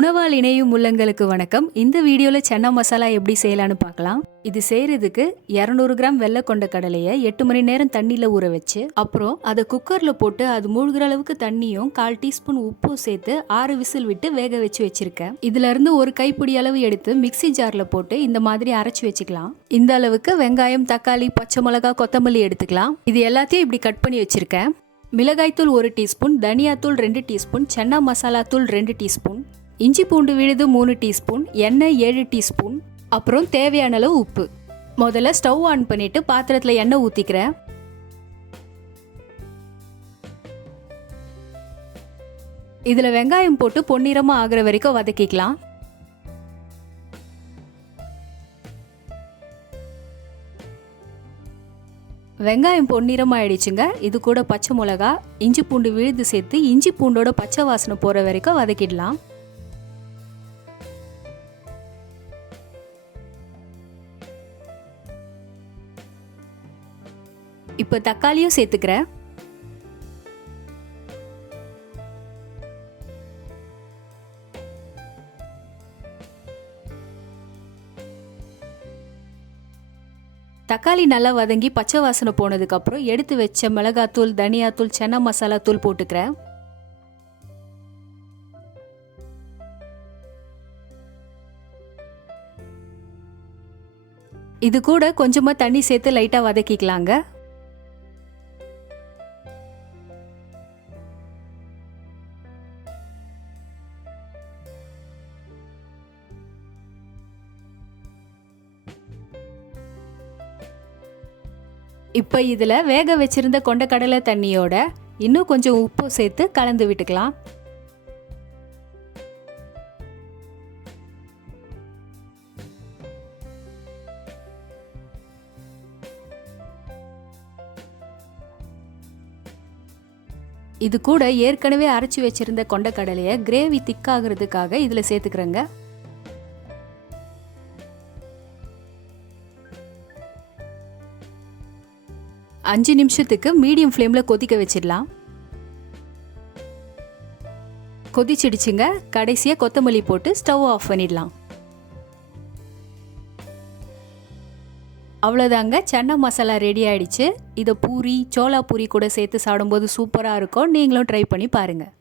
உணவால் இணையும் உள்ளங்களுக்கு வணக்கம். இந்த வீடியோல சன்னா மசாலா எப்படி செய்யலான்னு பார்க்கலாம். இது செய்யறதுக்கு 200 கிராம் வெள்ளை கொண்ட கடலையை 8 மணி நேரம் தண்ணியில ஊற வச்சு அப்புறம் அதை குக்கர்ல போட்டு அது மூழ்கிற அளவுக்கு தண்ணியும் 1/4 டீஸ்பூன் உப்பும் சேர்த்து 6 விசில் விட்டு வேக வச்சு வச்சிருக்கேன். இதுல இருந்து ஒரு கைப்பிடி அளவு எடுத்து மிக்சி ஜார்ல போட்டு இந்த மாதிரி அரைச்சு வச்சுக்கலாம். இந்த அளவுக்கு வெங்காயம், தக்காளி, பச்சை மிளகாய், கொத்தமல்லி எடுத்துக்கலாம். இது எல்லாத்தையும் இப்படி கட் பண்ணி வச்சிருக்கேன். மிளகாய்த்தூள் 1 டீஸ்பூன், தனியாத்தூள் 2 டீஸ்பூன், சன்னா மசாலா தூள் 2 டீஸ்பூன், இஞ்சி பூண்டு விழுது 3 டீஸ்பூன், எண்ணெய் 7 டீஸ்பூன், அப்புறம் தேவையான அளவு உப்பு. முதல்ல ஸ்டவ் ஆன் பண்ணிட்டு பாத்திரத்துல எண்ணெய் ஊத்திக்கிறேன். இதுல வெங்காயம் போட்டு பொன்னிறமா ஆகுற வரைக்கும் வதக்கிக்கலாம். வெங்காயம் பொன்னிறமா ஆயிடுச்சுங்க. இது கூட பச்சை மிளகா, இஞ்சி பூண்டு விழுது சேர்த்து இஞ்சி பூண்டோட பச்சை வாசனை போற வரைக்கும் வதக்கிடலாம். இப்போ தக்காளியும் சேர்த்துக்கிறேன். தக்காளி நல்லா வதங்கி பச்சை வாசனை போனதுக்கு அப்புறம் எடுத்து வச்ச மிளகாத்தூள், தனியாத்தூள், சன்னா மசாலா தூள் போட்டுக்கிறேன். இது கூட கொஞ்சமா தண்ணி சேர்த்து லைட்டா வதக்கிக்கலாங்க. இப்போ இதில் வேக வச்சிருந்த கொண்டக்கடலை தண்ணியோட இன்னும் கொஞ்சம் உப்பு சேர்த்து கலந்து விட்டுக்கலாம். இது கூட ஏற்கனவே அரைச்சி வச்சிருந்த கொண்டக்கடலையை கிரேவி திக்காகிறதுக்காக இதில் சேர்த்துக்கிறேங்க. அஞ்சு நிமிஷத்துக்கு மீடியம் ஃப்ளேமில் கொதிக்க வச்சிடலாம். கொதிச்சிடுச்சுங்க. கடைசியாக கொத்தமல்லி போட்டு ஸ்டவ் ஆஃப் பண்ணிடலாம். அவ்வளோதாங்க, சன்னா மசாலா ரெடி ஆயிடுச்சு. இதை பூரி, சோளா பூரி கூட சேர்த்து சாப்பிடும்போது சூப்பராக இருக்கும். நீங்களும் ட்ரை பண்ணி பாருங்கள்.